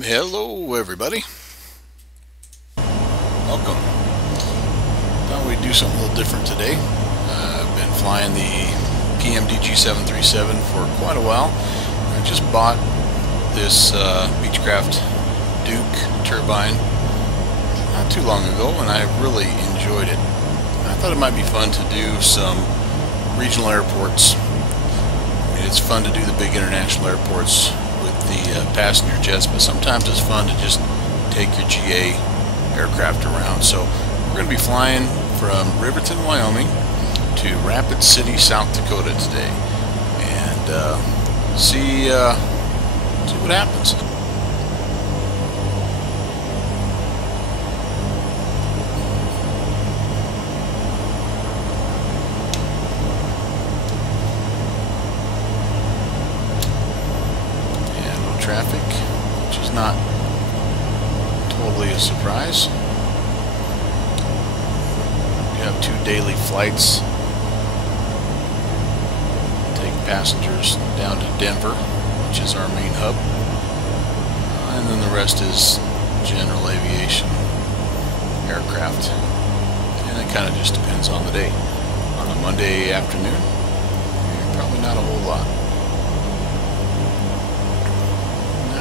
Hello everybody, welcome. Thought we'd do something a little different today. I've been flying the PMDG 737 for quite a while. I just bought this Beechcraft Duke turbine not too long ago, and I really enjoyed it. I thought it might be fun to do some regional airports. I mean, it's fun to do the big international airports with the passenger jets, but sometimes it's fun to just take your GA aircraft around. So we're going to be flying from Riverton, Wyoming to Rapid City, South Dakota today, and see what happens. Traffic, which is not totally a surprise. We have 2 daily flights, take passengers down to Denver, which is our main hub, and then the rest is general aviation aircraft, and it kind of just depends on the day. On a Monday afternoon, probably not a whole lot.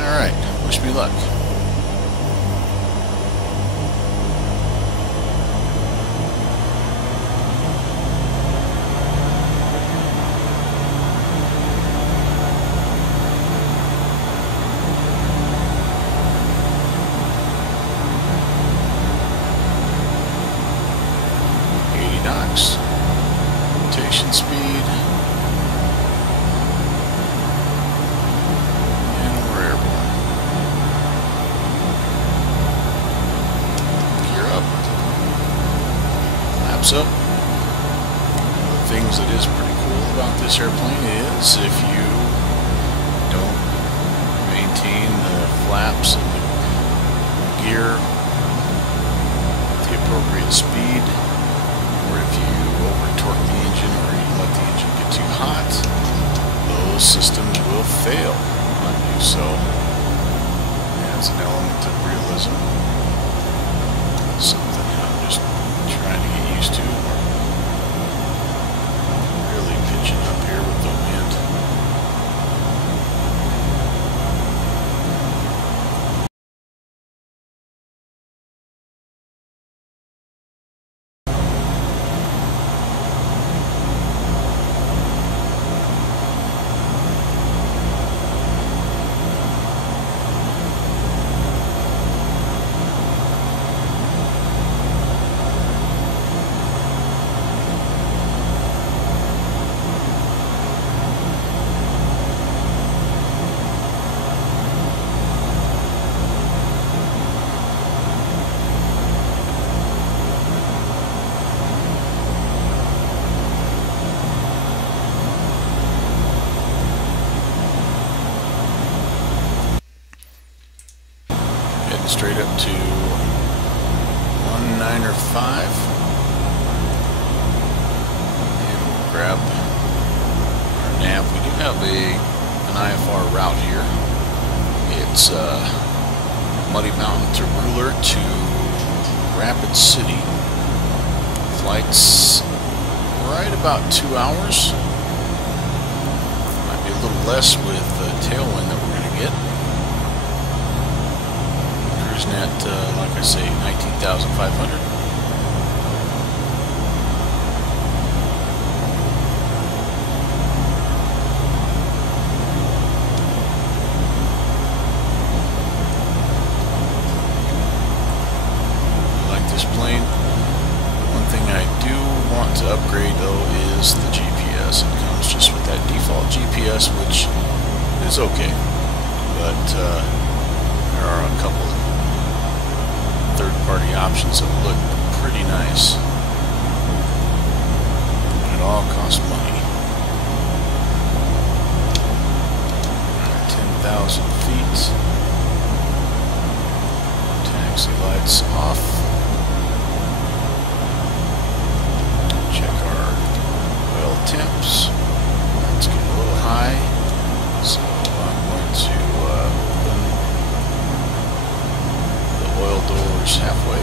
Alright, wish me luck. Knots, rotation speed, and we're airborne. Gear up, flaps up. One of the things that is pretty cool about this airplane is if you don't maintain the flaps and the gear at the appropriate speed, or if you over-torque the engine or you let the engine get too hot, those systems will fail on you. So that's an element of realism. Something I'm just trying to get used to. Really pitching up here with the wind. Straight up to 195, and we'll grab our nav. We do have an IFR route here. It's Muddy Mountain to Ruler to Rapid City. Flight's right about 2 hours. Might be a little less with the tailwind that we're going to get. At, like I say, 19,500. I like this plane. One thing I do want to upgrade though is the GPS. It comes just with that default GPS, which is okay, but there are a couple third-party options that look pretty nice. And it all costs money. 10,000 feet. Taxi lights off. Check our oil temps. Let's get a little high. So I'm going to open hours, halfway.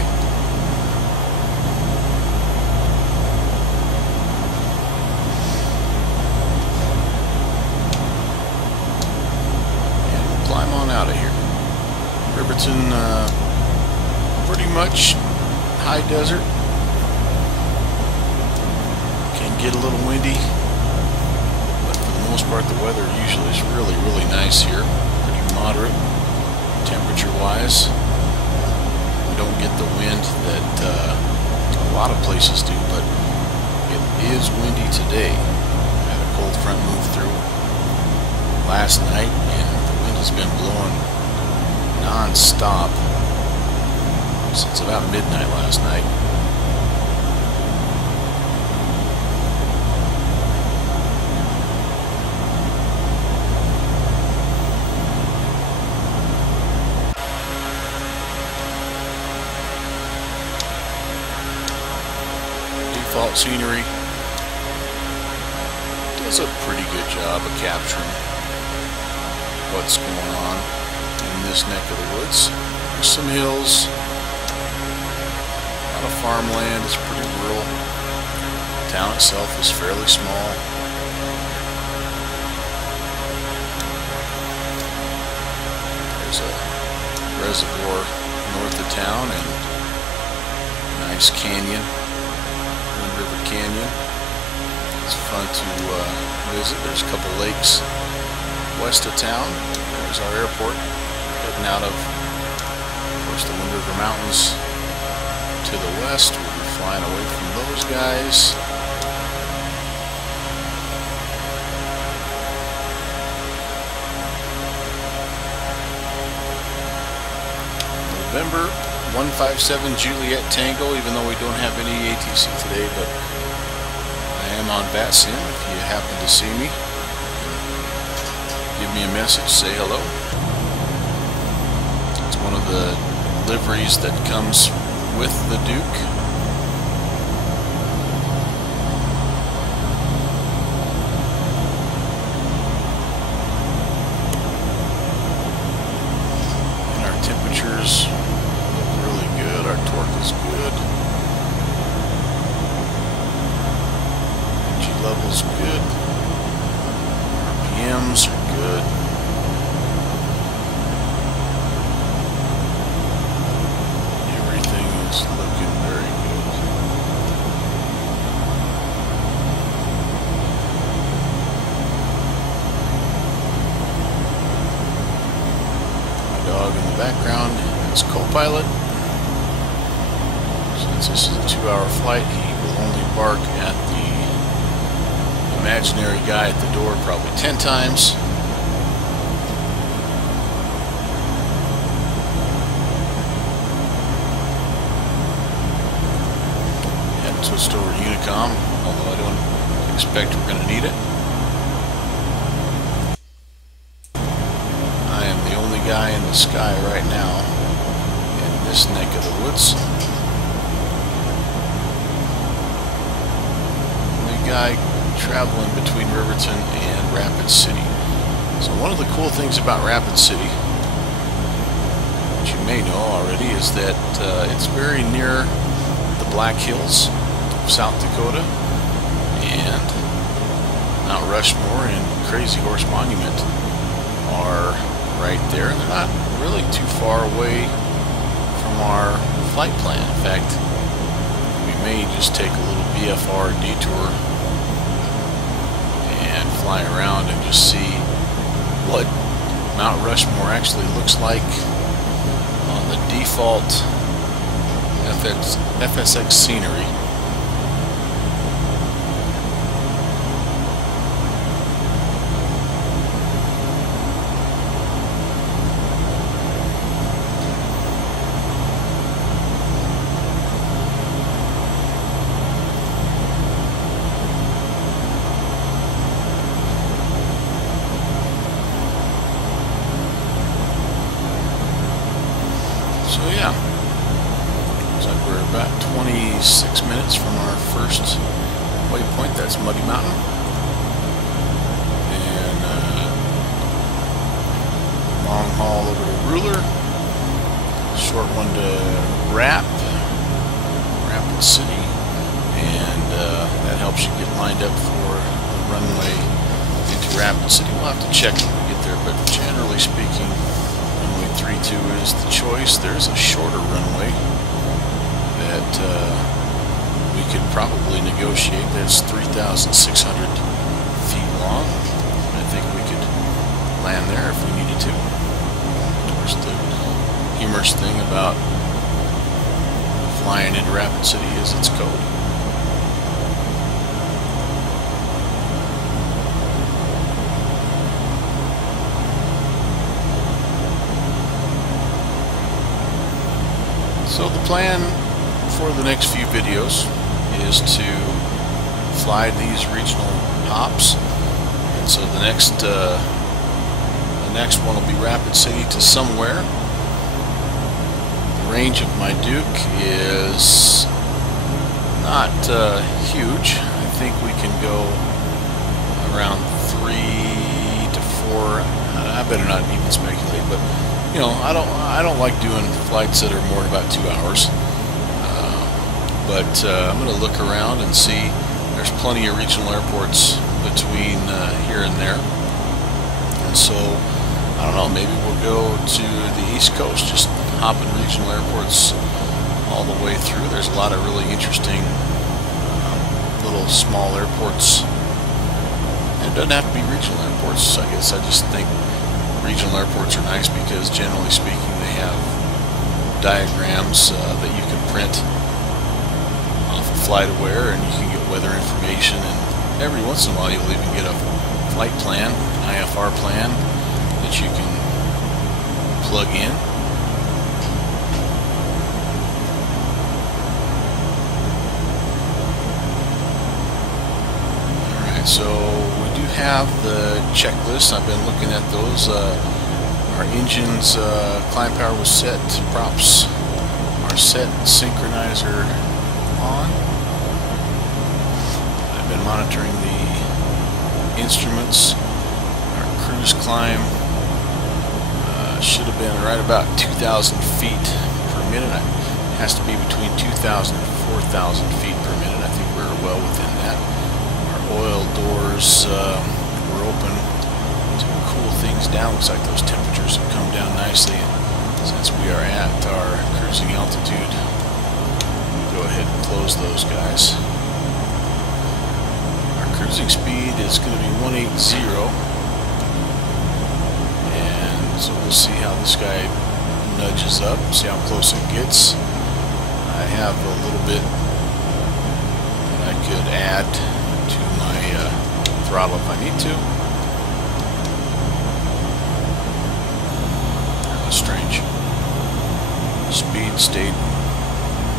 And we'll climb on out of here. Riverton, pretty much high desert. Can get a little windy, but for the most part the weather usually is really, really nice here. Pretty moderate temperature wise. We don't get the wind that a lot of places do, but it is windy today. Had a cold front move through last night, and the wind has been blowing non-stop since about midnight last night. Default scenery does a pretty good job of capturing what's going on in this neck of the woods. There's some hills, a lot of farmland. It's pretty rural. The town itself is fairly small. There's a reservoir north of town and a nice canyon, River Canyon. It's fun to visit. There's a couple lakes west of town. There's our airport heading out of course, the Wind River Mountains to the west. We'll be flying away from those guys. November 157 Juliet Tango, even though we don't have any ATC today, but I am on VATSIM. If you happen to see me, give me a message, say hello. It's one of the liveries that comes with the Duke. And our temperatures look really good. Our torque is good. Energy levels good. RPMs are good. Everything is looking very good. My dog in the background is co-pilot. Since this is a 2-hour flight, he will only bark at the imaginary guy at the door probably 10 times. And switched over to Unicom, although I don't expect we're going to need it. I am the only guy in the sky right now in this neck of the woods. Only guy traveling between Riverton and Rapid City. So one of the cool things about Rapid City, which you may know already, is that it's very near the Black Hills of South Dakota, and Mount Rushmore and Crazy Horse Monument are right there. They're not really too far away from our flight plan. In fact, we may just take a little BFR detour and fly around and just see what Mount Rushmore actually looks like on the default FSX scenery. So yeah, looks like we're about 26 minutes from our first waypoint. That's Muddy Mountain. And long haul over to Ruler. short one to Rapid City, and that helps you get lined up for the runway into Rapid City. We'll have to check when we get there, but generally speaking, runway 32 is the choice. There's a shorter runway that we could probably negotiate. That's 3,600 feet long. I think we could land there if we needed to. Of course, the humorous thing about flying into Rapid City is it's cold. So the plan for the next few videos is to fly these regional hops, and so the next one will be Rapid City to somewhere. The range of my Duke is not huge. I think we can go around 3 to 4. I better not even speculate, but you know, I don't like doing flights that are more than about 2 hours. But I'm going to look around and see. There's plenty of regional airports between here and there, and so I don't know. Maybe we'll go to the East Coast, just hopping regional airports all the way through. There's a lot of really interesting little small airports. And it doesn't have to be regional airports. I guess I just think regional airports are nice because, generally speaking, they have diagrams that you can print off of FlightAware, and you can get weather information, and every once in a while you'll even get a flight plan, an IFR plan that you can plug in. Alright, so we do have the checklist. I've been looking at those. Our engines, climb power was set, props are set, synchronizer on. I've been monitoring the instruments. Our cruise climb should have been right about 2,000 feet per minute. It has to be between 2,000 and 4,000 feet per minute. I think we're well within that. Our oil doors were open to cool things down. Looks like those temperatures have come down nicely since we are at our cruising altitude. Go ahead and close those guys. Our cruising speed is going to be 180. So we'll see how this guy nudges up, see how close it gets. I have a little bit that I could add to my throttle if I need to. That was strange. Speed stayed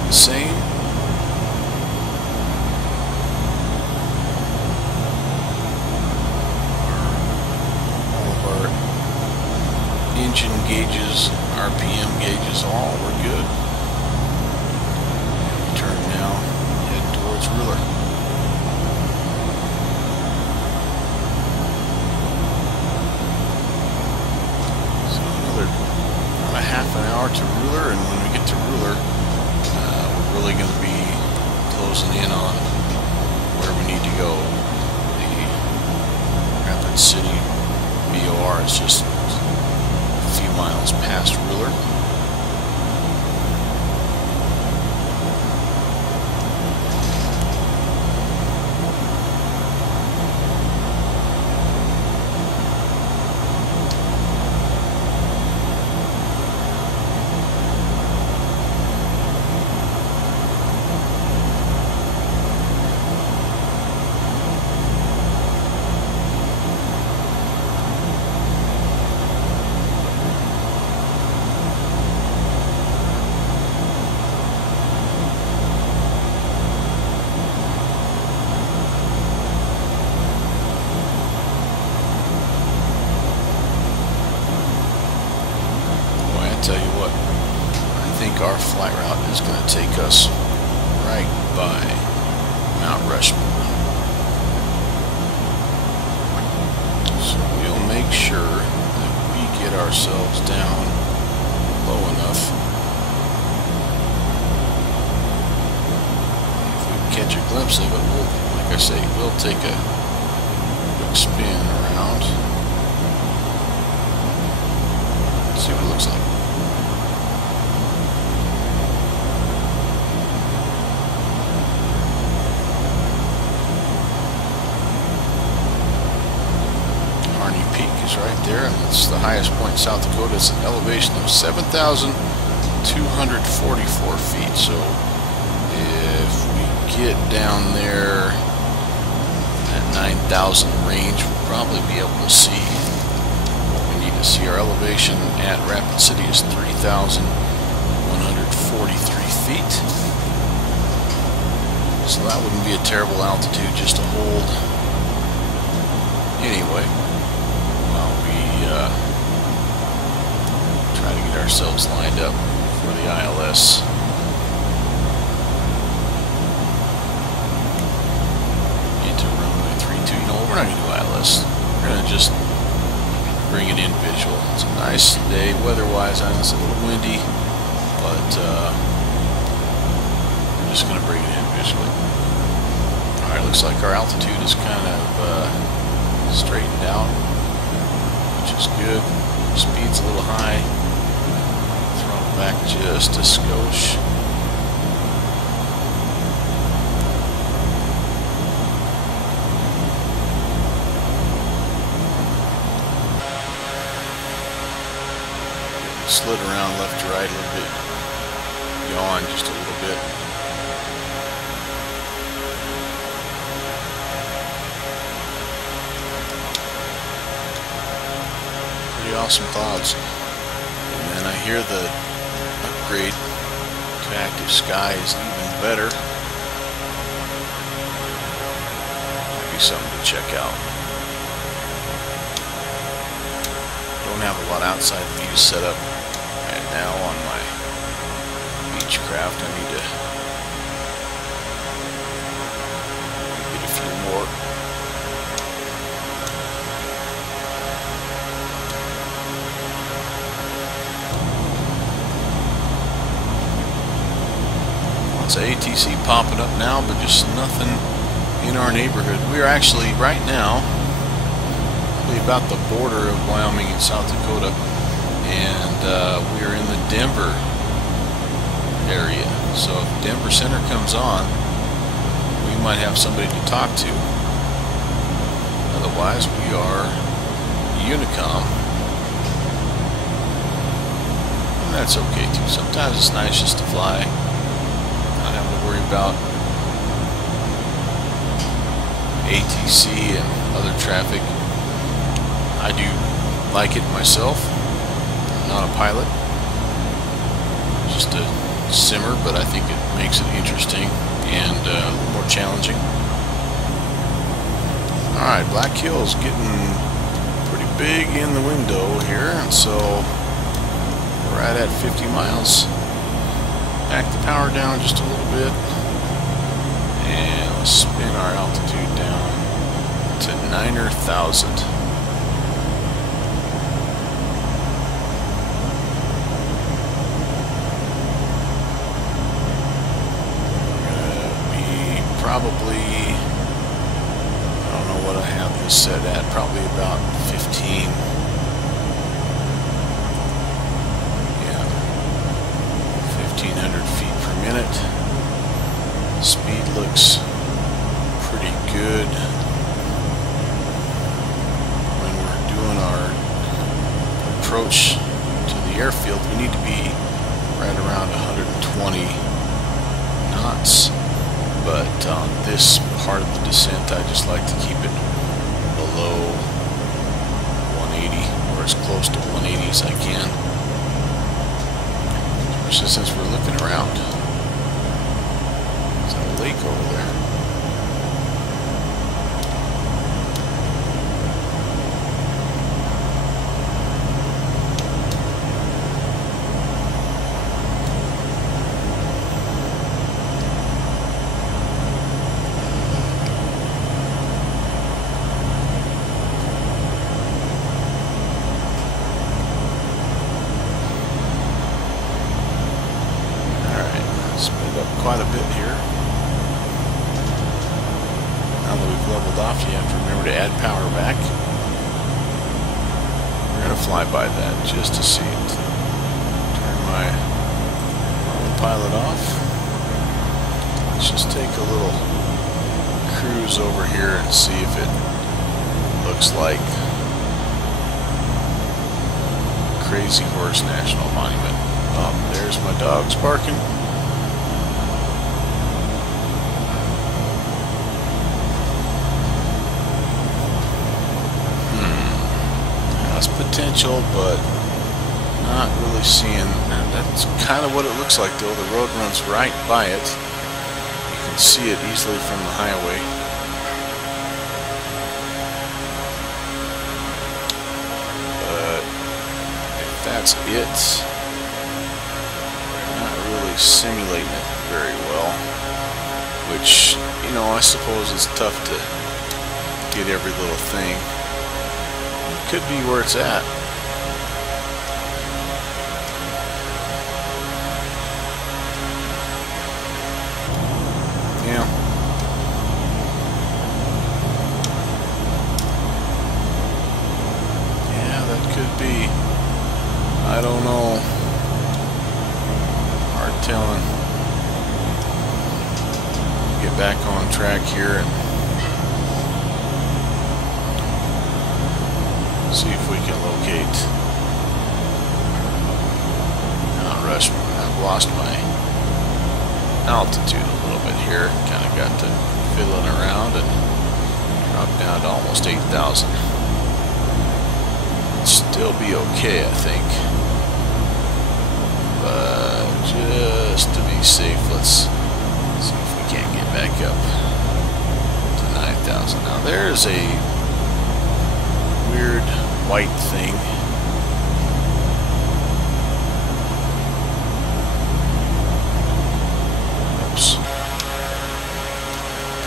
the same. Engine gauges, RPM gauges, all were good. Turn now, head towards Ruler. So another about a half an hour to Ruler, and when we get to Ruler, we're really going to be closing in on where we need to go. The Rapid City VOR is just few miles past Ruler. Tell you what, I think our flight route is going to take us right by Mount Rushmore. So we'll make sure that we get ourselves down low enough obviously, but we'll, like I say, we'll take a quick spin around. See what it looks like. Right there, and it's the highest point in South Dakota. It's an elevation of 7,244 feet. So if we get down there at 9,000 range, we'll probably be able to see what we need to see. Our elevation at Rapid City is 3,143 feet. So that wouldn't be a terrible altitude just to hold anyway. Try to get ourselves lined up for the ILS. Into runway 32. You know, we're not going to do ILS. We're going to just bring it in visual. It's a nice day weather-wise. I know it's a little windy, but we're just going to bring it in visually. Alright, looks like our altitude is kind of straightened out, which is good. Speed's a little high. Throttle back just a skosh. Slid around left to right a little bit. Yawn just a little bit. Awesome clouds, and then I hear the upgrade to active sky is even better. Might be something to check out. Don't have a lot outside views set up right now on my Beechcraft. I need to get a few more. It's ATC popping up now, but just nothing in our neighborhood. We are actually right now probably about the border of Wyoming and South Dakota, and we are in the Denver area. So if Denver Center comes on, we might have somebody to talk to. Otherwise, we are Unicom, and that's okay too. Sometimes it's nice just to fly. Not having to worry about ATC and other traffic. I do like it myself. I'm not a pilot, just a simmer, but I think it makes it interesting and a little more challenging. Alright, Black Hill's getting pretty big in the window here, and so we're right at 50 miles. Back the power down just a little bit, and let's spin our altitude down to 9,000. Probably, I don't know what I have this set at, probably about 15. Yeah, 1,500 feet per minute. Speed looks pretty good. When we're doing our approach to the airfield, we need to be right around 120 knots. But on this part of the descent, I just like to keep it below 180, or as close to 180 as I can. Especially since we're looking around. There's a lake over there. Quite a bit here. that we've leveled off, you have to remember to add power back. We're going to fly by that just to see it. Turn my pilot off. Let's just take a little cruise over here and see if it looks like Crazy Horse National Monument. Oh, there's my dogs barking. Has potential, but not really seeing. That's kind of what it looks like, though. The road runs right by it. You can see it easily from the highway. But if that's it, we're not really simulating it very well. Which, you know, I suppose it's tough to get every little thing. It could be where it's at. Yeah. Yeah, that could be. I don't know. Hard telling. Get back on track here and see if we can locate Mount Rushmore. I've lost my altitude a little bit here. Kind of got to fiddling around and dropped down to almost 8,000. Still be okay, I think. But just to be safe, let's see if we can't get back up to 9,000. Now there's a weird white thing. Oops.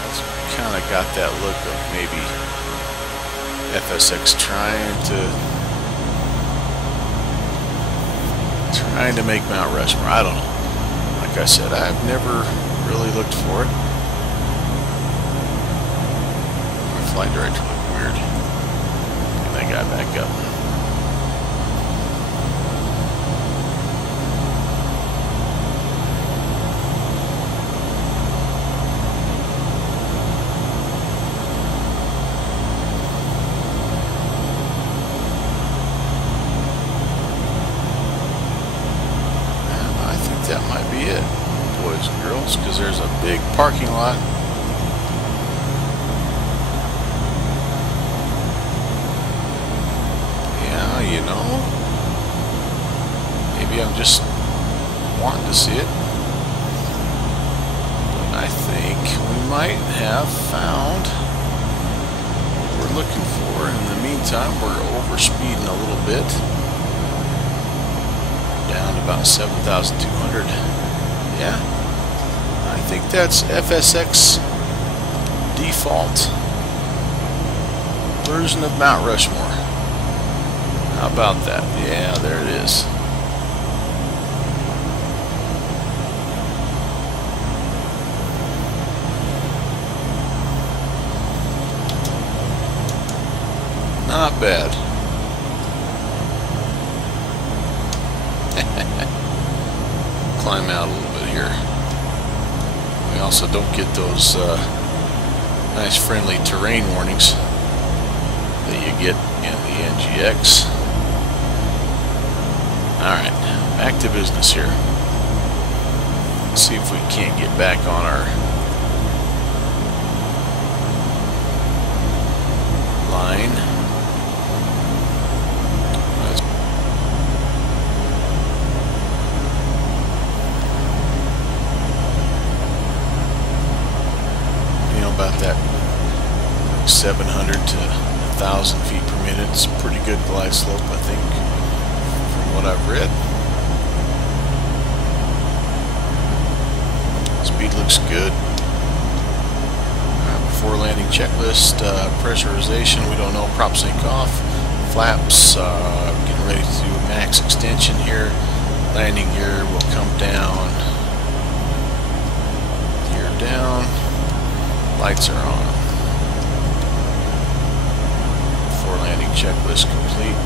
It's kind of got that look of maybe FSX trying to make Mount Rushmore. I don't know. Like I said, I've never really looked for it. My flight director looked weird. And I got back up. That might be it, boys and girls, because there's a big parking lot. Yeah, you know, maybe I'm just wanting to see it, but I think we might have found what we're looking for. In the meantime, we're overspeeding a little bit. Down to about 7,200. Yeah, I think that's FSX default version of Mount Rushmore. How about that? Yeah, there it is. Not bad. Climb out a little bit here. We also don't get those nice friendly terrain warnings that you get in the NGX. Alright, back to business here. Let's see if we can't get back on our line. About that 700 to 1,000 feet per minute. It's a pretty good glide slope, I think, from what I've read. Speed looks good. Before landing checklist, pressurization, we don't know, prop sync off, flaps, getting ready to do a max extension here. Landing gear will come down, gear down. Lights are on. checklist complete.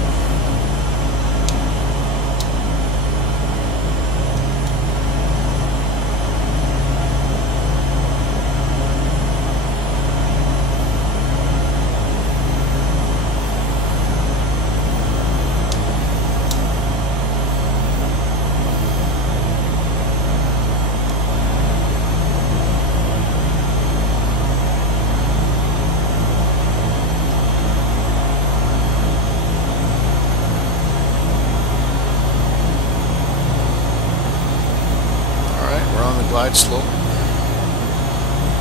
We're on the glide slope,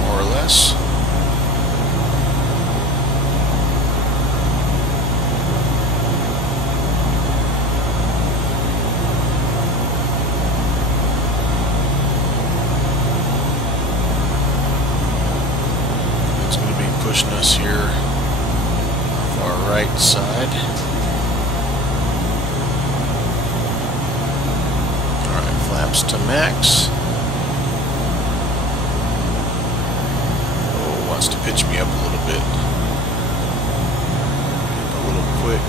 more or less. It's going to be pushing us here off our right side. Alright, flaps to max. Wants to pitch me up a little bit. A little quick.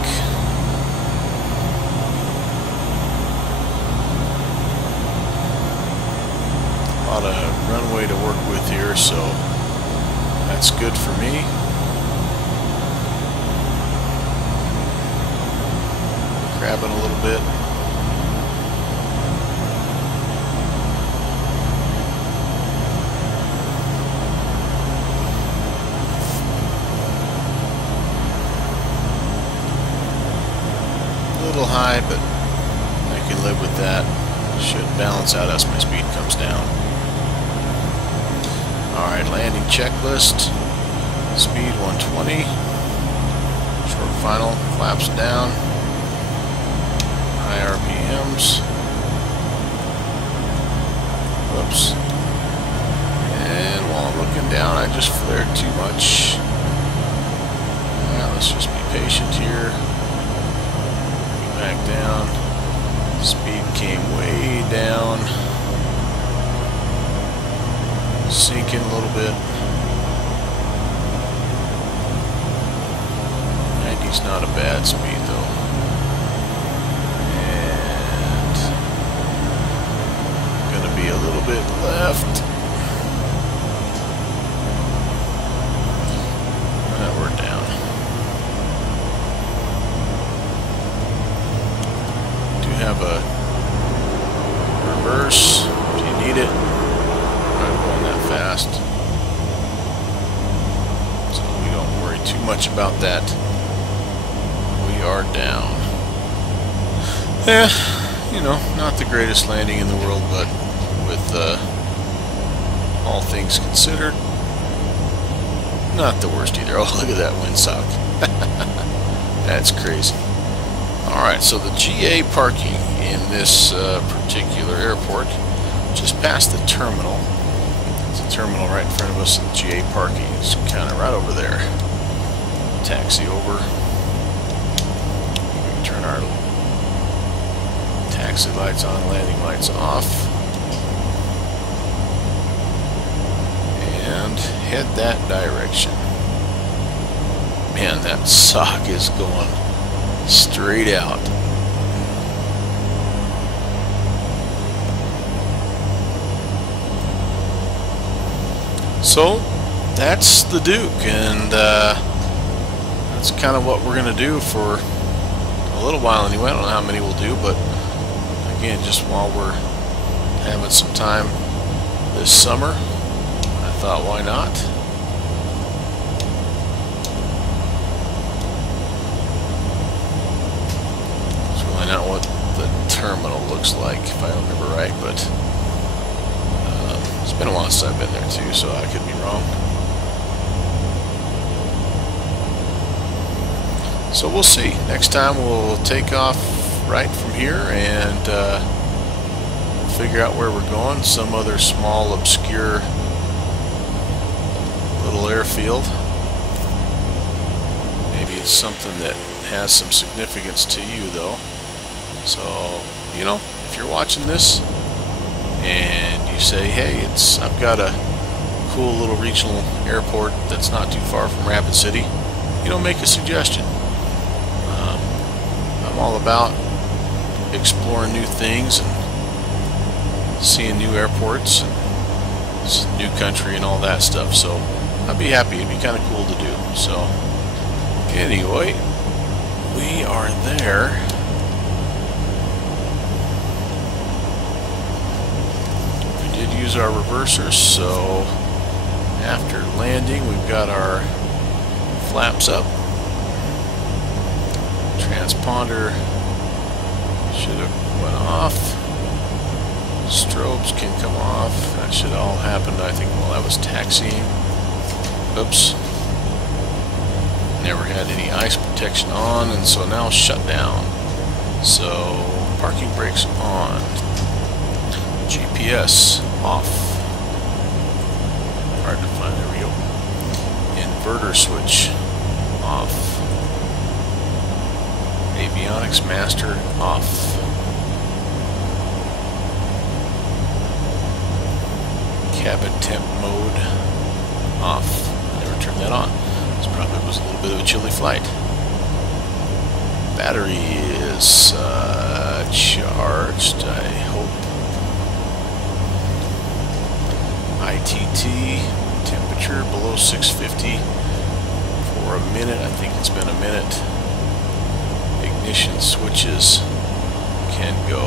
A lot of runway to work with here, so that's good for me. Grabbing a little bit. Little high, but I can live with that. Should balance out as my speed comes down. Alright, landing checklist. Speed 120. Short final, flaps down. High RPMs. Whoops. And while I'm looking down, I just flared too much. Let's just be patient here. Back down. Speed came way down. Sinking a little bit. 90's not a bad speed though. And gonna be a little bit left. We're down. Have a reverse if you need it. I'm not going that fast, so we don't worry too much about that. We are down. Yeah, you know, not the greatest landing in the world, but with all things considered, not the worst either. Oh, look at that windsock. That's crazy. Alright, so the GA parking in this particular airport, just past the terminal. There's a terminal right in front of us, and the GA parking is kind of right over there. Taxi over. We can turn our taxi lights on, landing lights off. And head that direction. Man, that sock is going straight out. So that's the Duke, and that's kind of what we're going to do for a little while anyway. I don't know how many we'll do, but again, just while we're having some time this summer, I thought, why not? Not what the terminal looks like, if I remember right, but it's been a while since I've been there too, so I could be wrong. So we'll see. Next time we'll take off right from here and figure out where we're going. Some other small, obscure little airfield. Maybe it's something that has some significance to you, though. So, you know, if you're watching this and you say, hey, I've got a cool little regional airport that's not too far from Rapid City, you know, make a suggestion. I'm all about exploring new things and seeing new airports and new country and all that stuff. So I'd be happy. It'd be kind of cool to do. So anyway, we are there. We did use our reversers, so after landing we've got our flaps up. Transponder should have went off. Strobes can come off. That should all happen, I think, while I was taxiing. Oops. Never had any ice protection on, and so now shut down. So parking brakes on. GPS off. Hard to find. There we go. Inverter switch off. Avionics master off. Cabin temp mode off. I never turned that on. This probably was a little bit of a chilly flight. Battery is charged, I hope. ITT temperature below 650 for a minute. I think it's been a minute. Ignition switches can go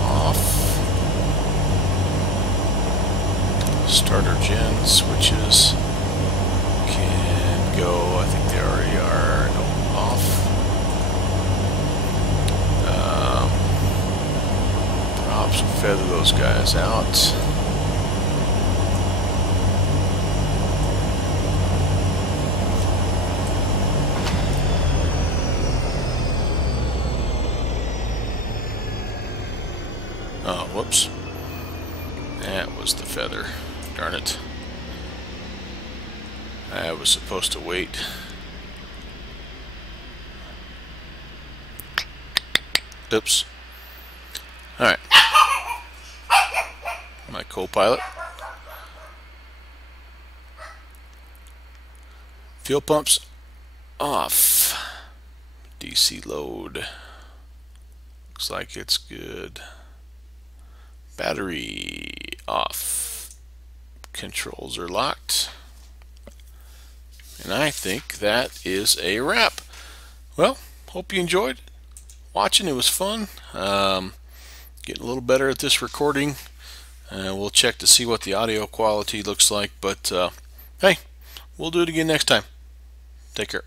off. Starter gen switches can go, I think they already are, no, off. Props will feather those guys out. Oh, whoops. That was the feather. Darn it. I was supposed to wait. Oops. Alright. My co-pilot. Fuel pumps off. DC load. Looks like it's good. Battery off. Controls are locked. And I think that is a wrap. Well, hope you enjoyed watching. It was fun. Getting a little better at this recording. We'll check to see what the audio quality looks like. But hey, we'll do it again next time. Take care.